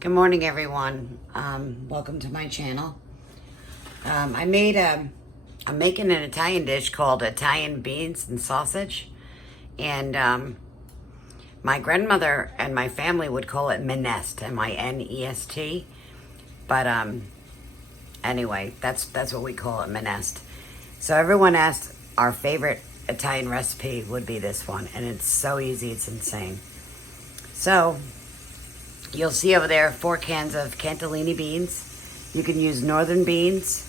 Good morning, everyone. Welcome to my channel. I'm making an Italian dish called Italian beans and sausage, and my grandmother and my family would call it Minest, M-I-N-E-S-T. But anyway, that's what we call it, Minest. So everyone asked our favorite Italian recipe would be this one, and it's so easy, it's insane. So you'll see over there 4 cans of cannelloni beans. You can use northern beans,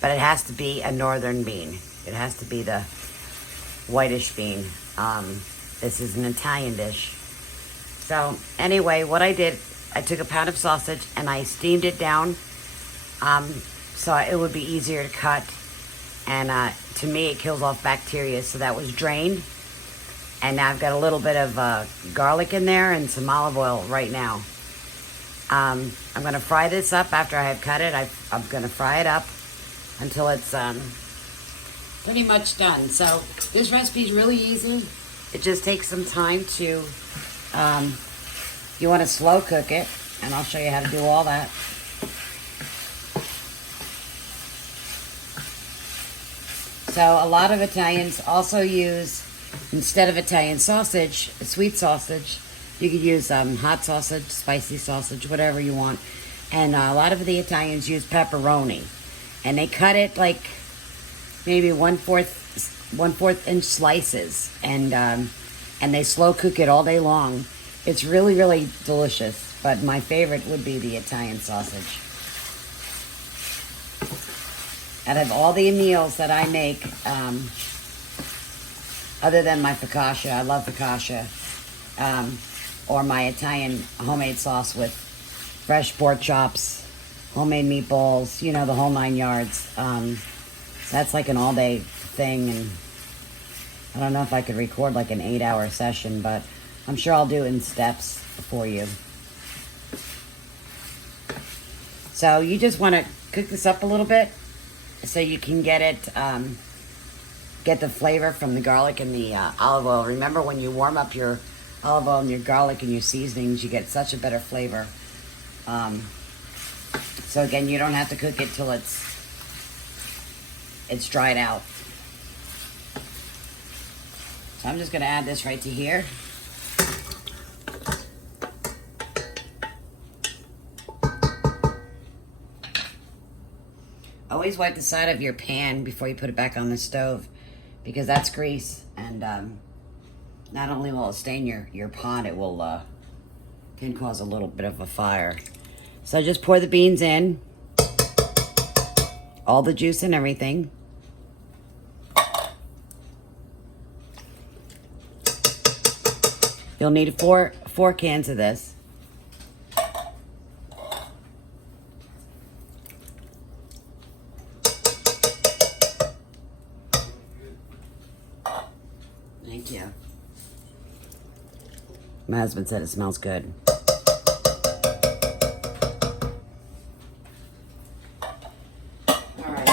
but it has to be a northern bean. It has to be the whitish bean. This is an Italian dish. So anyway, what I did, I took a pound of sausage and I steamed it down so it would be easier to cut. And to me, it kills off bacteria. So that was drained. And now I've got a little bit of garlic in there and some olive oil right now. I'm going to fry this up after I have cut it. I'm going to fry it up until it's pretty much done. So this recipe is really easy. It just takes some time to, you want to slow cook it, and I'll show you how to do all that. So a lot of Italians also use, instead of Italian sausage, sweet sausage, you could use hot sausage, spicy sausage, whatever you want. And a lot of the Italians use pepperoni. And they cut it like maybe one-fourth inch slices. And they slow cook it all day long. It's really, really delicious. But my favorite would be the Italian sausage. Out of all the meals that I make, other than my focaccia, I love focaccia, or my Italian homemade sauce with fresh pork chops, homemade meatballs, you know, the whole 9 yards. That's like an all-day thing, and I don't know if I could record like an 8-hour session, but I'm sure I'll do it in steps for you. So you just want to cook this up a little bit so you can get it, get the flavor from the garlic and the olive oil. Remember, when you warm up your olive oil and your garlic and your seasonings, you get such a better flavor. So again, you don't have to cook it till it's dried out. So I'm just going to add this right to here. Always wipe the side of your pan before you put it back on the stove, because that's grease, and not only will it stain your pot, it will can cause a little bit of a fire. So just pour the beans in, all the juice and everything. You'll need four cans of this. Thank you. My husband said it smells good. Alright,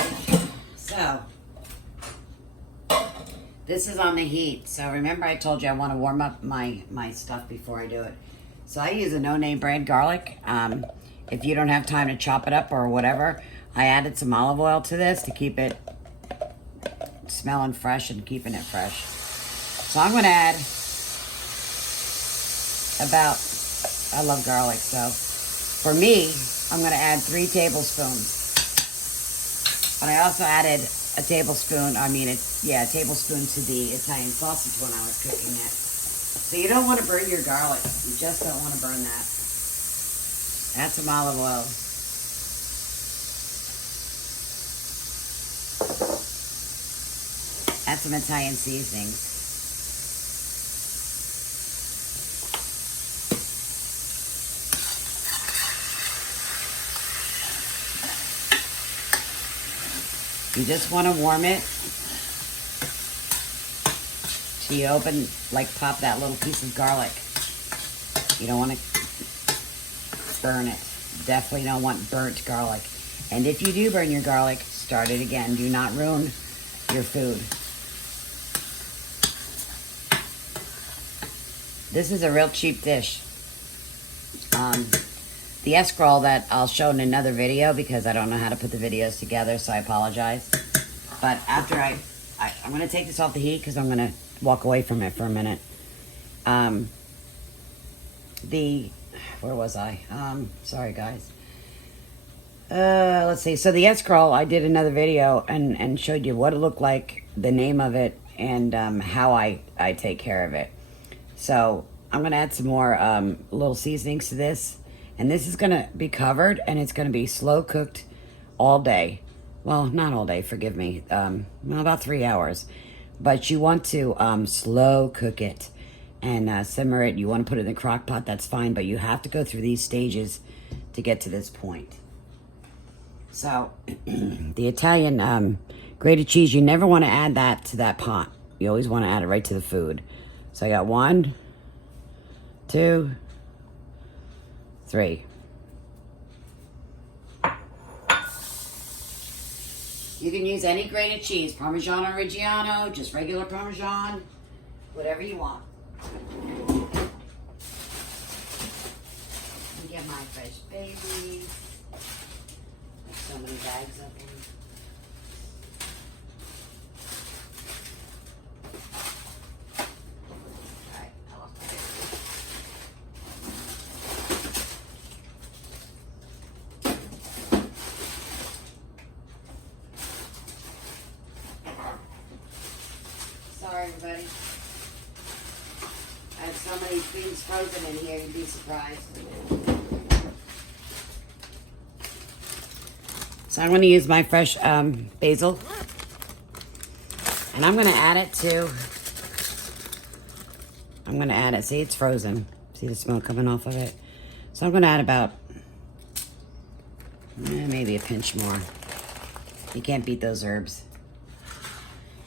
so this is on the heat. So remember, I told you I want to warm up my stuff before I do it. So I use a no-name brand garlic. If you don't have time to chop it up or whatever, I added some olive oil to this to keep it smelling fresh and keeping it fresh. So I'm going to add about, I love garlic, so for me, I'm going to add 3 tablespoons. But I also added a tablespoon, a tablespoon to the Italian sausage when I was cooking it. So you don't want to burn your garlic. You just don't want to burn that. Add some olive oil. Add some Italian seasonings. You just want to warm it till you pop that little piece of garlic. You don't want to burn it. Definitely don't want burnt garlic. And if you do burn your garlic, start it again. Do not ruin your food. This is a real cheap dish. the escorole that I'll show in another video because I don't know how to put the videos together, so I apologize. But after I'm going to take this off the heat because I'm going to walk away from it for a minute. Where was I? Sorry guys. Let's see. So the escorole, I did another video and showed you what it looked like, the name of it, and how I take care of it. So I'm going to add some more little seasonings to this. And this is going to be covered, and it's going to be slow cooked all day. Well, not all day, forgive me. About 3 hours. But you want to slow cook it and simmer it. You want to put it in the crock pot, that's fine. But you have to go through these stages to get to this point. So, the Italian grated cheese, you never want to add that to that pot. You always want to add it right to the food. So I got 1, 2, 3. You can use any grated cheese, Parmigiana Reggiano, just regular Parmesan, whatever you want. Get my fresh baby. So many bags of them. Alright, I lost my baby. Sorry, everybody. I have so many things frozen in here, you'd be surprised. So I'm going to use my fresh basil. And I'm going to add it to... see, it's frozen. See the smoke coming off of it? So I'm going to add about... maybe a pinch more. You can't beat those herbs.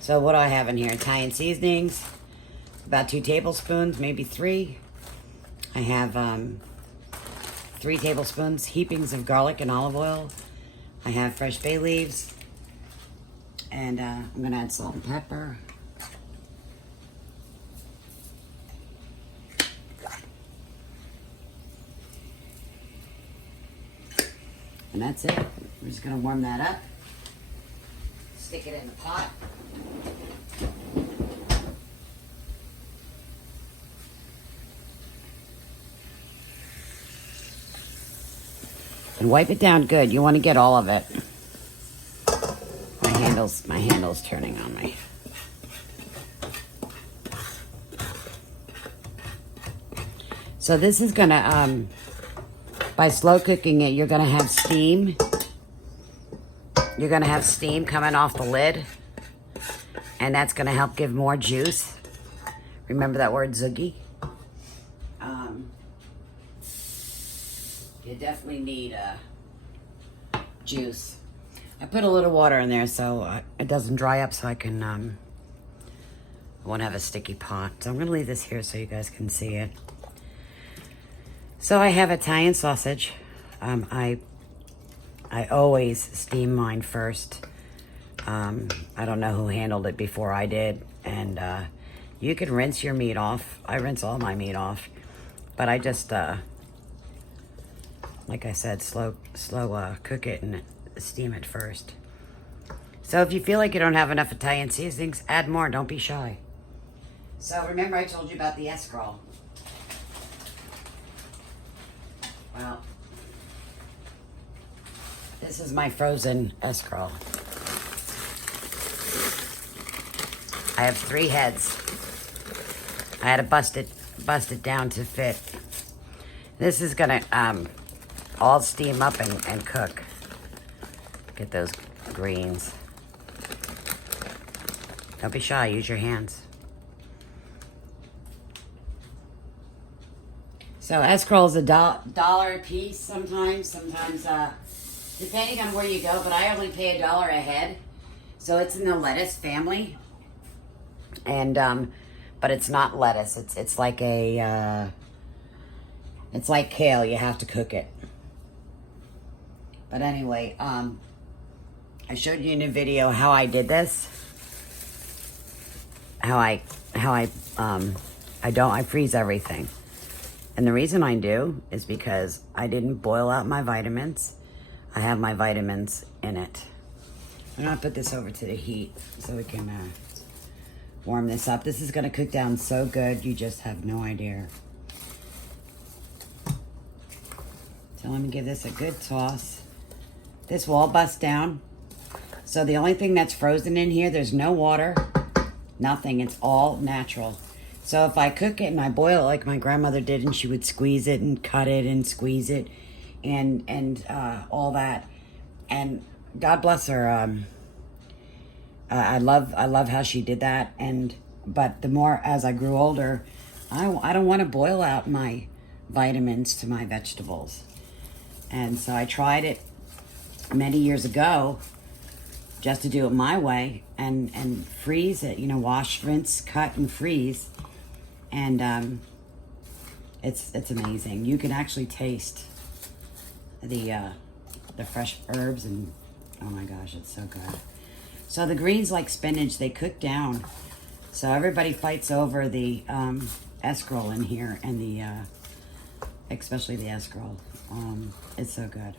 So what do I have in here? Italian seasonings. About 2 tablespoons, maybe 3. I have 3 tablespoons, heapings of garlic and olive oil. I have fresh bay leaves. And I'm going to add salt and pepper. And that's it. We're just going to warm that up. Stick it in the pot. And wipe it down good. You want to get all of it. My handle's turning on me. So this is gonna by slow cooking it, you're gonna have steam. You're gonna have steam coming off the lid, and that's gonna help give more juice. Remember that word, zoogie. You definitely need juice. I put a little water in there so it doesn't dry up, so I can I won't have a sticky pot. So I'm gonna leave this here so you guys can see it. So I have Italian sausage. I always steam mine first. I don't know who handled it before I did, and you can rinse your meat off. I rinse all my meat off, but I just like I said, slow cook it and steam it first. So if you feel like you don't have enough Italian seasonings, add more. Don't be shy. So remember I told you about the escorole. Well, this is my frozen escorole. I have 3 heads. I had to bust it down to fit. This is gonna all steam up and cook. Get those greens. Don't be shy, use your hands. So escorole is $1 a piece sometimes. Sometimes, depending on where you go, but I only pay $1 a head. So it's in the lettuce family. And, but it's not lettuce. It's like a, it's like kale. You have to cook it. But anyway, I showed you in a video how I did this. I freeze everything. And the reason I do is because I didn't boil out my vitamins. I have my vitamins in it. I'm gonna put this over to the heat so we can warm this up. This is gonna cook down so good, you just have no idea. So let me give this a good toss. This will all bust down. So the only thing that's frozen in here, there's no water, nothing. It's all natural. So if I cook it and I boil it like my grandmother did, and she would squeeze it and cut it and squeeze it and all that. And God bless her. I love how she did that. But the more as I grew older, I don't want to boil out my vitamins to my vegetables. And so I tried it many years ago just to do it my way and freeze it, you know, wash, rinse, cut, and freeze. And it's amazing. You can actually taste the fresh herbs, and oh my gosh, it's so good. So the greens, like spinach, they cook down. So everybody fights over the escorole in here, and the especially the escorole. It's so good.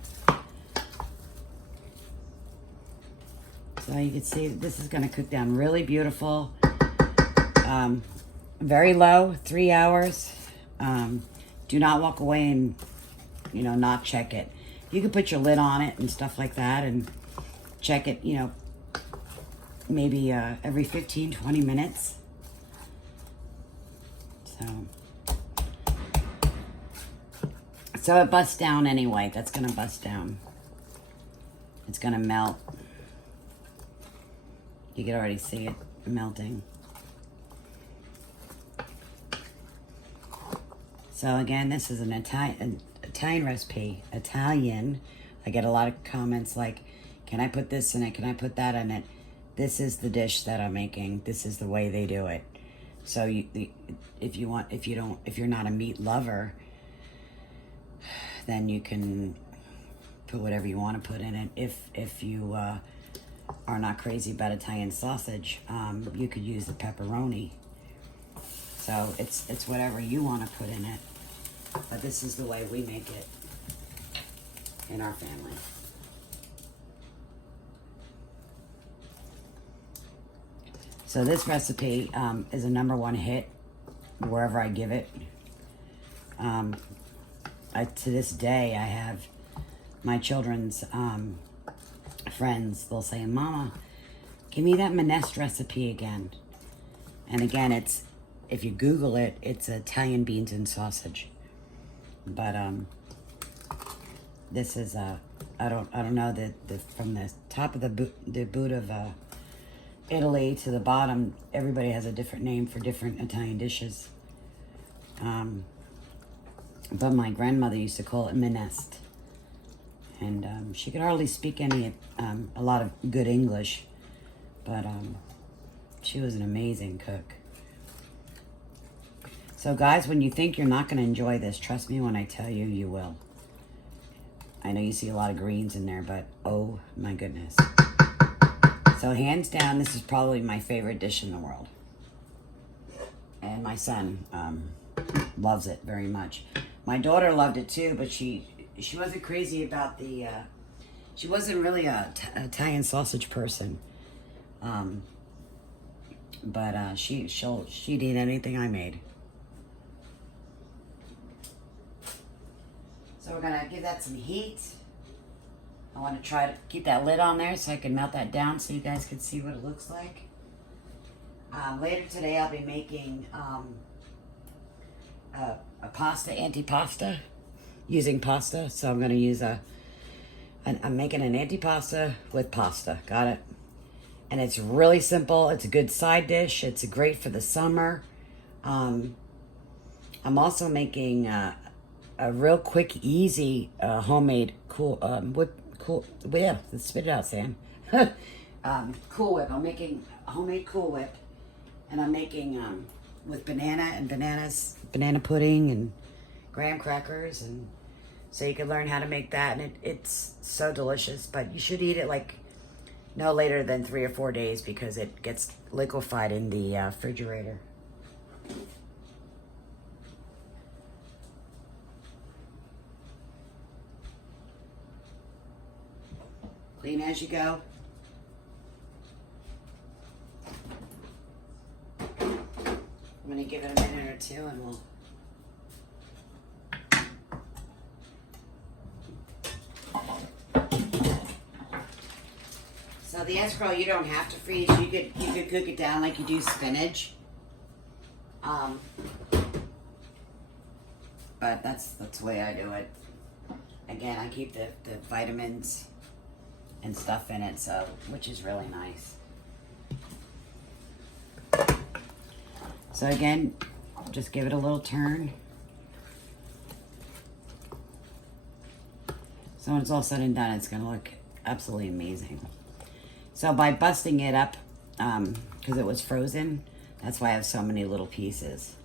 So you can see this is going to cook down really beautiful. Very low, 3 hours. Do not walk away and, you know, not check it. You can put your lid on it and stuff like that and check it, you know, maybe every 15, 20 minutes. So it busts down anyway. That's going to bust down. It's going to melt. You can already see it melting. So again, this is an Italian recipe. Italian. I get a lot of comments like, can I put this in it? Can I put that in it? This is the dish that I'm making. This is the way they do it. So if you're not a meat lover, then you can put whatever you want to put in it. If you are not crazy about Italian sausage, you could use the pepperoni. So it's whatever you want to put in it. But this is the way we make it in our family. So this recipe is a #1 hit wherever I give it. To this day, I have my children's friends. They'll say, "Mama, give me that Minest recipe again." And again, if you Google it, it's Italian beans and sausage. But this is I don't know that from the top of the boot of Italy to the bottom, everybody has a different name for different Italian dishes. But my grandmother used to call it Minest, and she could hardly speak a lot of good English, but she was an amazing cook. So guys, when you think you're not going to enjoy this, trust me when I tell you, you will. I know you see a lot of greens in there, but oh my goodness. So hands down, this is probably my favorite dish in the world. And my son loves it very much. My daughter loved it too, but she wasn't crazy about the, she wasn't really a Italian sausage person. But she'd eat anything I made. So we're gonna give that some heat. I want to try to keep that lid on there so I can melt that down so you guys can see what it looks like. Later today I'll be making a pasta, antipasta, using pasta. So I'm gonna use I'm making an antipasta with pasta, got it? And it's really simple. It's a good side dish. It's great for the summer. I'm also making a real quick, easy, homemade Cool Whip. Spit it out, Sam. Cool Whip. I'm making a homemade Cool Whip, and I'm making with banana pudding and graham crackers, and so you can learn how to make that. And it's so delicious. But you should eat it like no later than 3 or 4 days because it gets liquefied in the refrigerator. Clean as you go. I'm gonna give it a minute or two and we'll So the escarole you don't have to freeze. You could cook it down like you do spinach. But that's the way I do it. Again, I keep the vitamins and stuff in it, so which is really nice. So again, just give it a little turn. So when it's all said and done, it's gonna look absolutely amazing. So by busting it up, because it was frozen, that's why I have so many little pieces.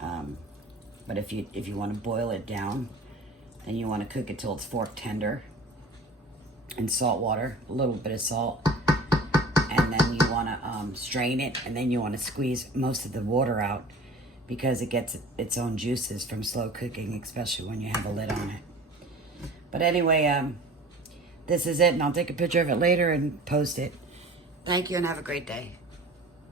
But if you want to boil it down, then you want to cook it till it's fork tender in salt water, a little bit of salt, and then you want to strain it, and then you want to squeeze most of the water out because it gets its own juices from slow cooking, especially when you have a lid on it. But anyway, this is it, and I'll take a picture of it later and post it. Thank you and have a great day.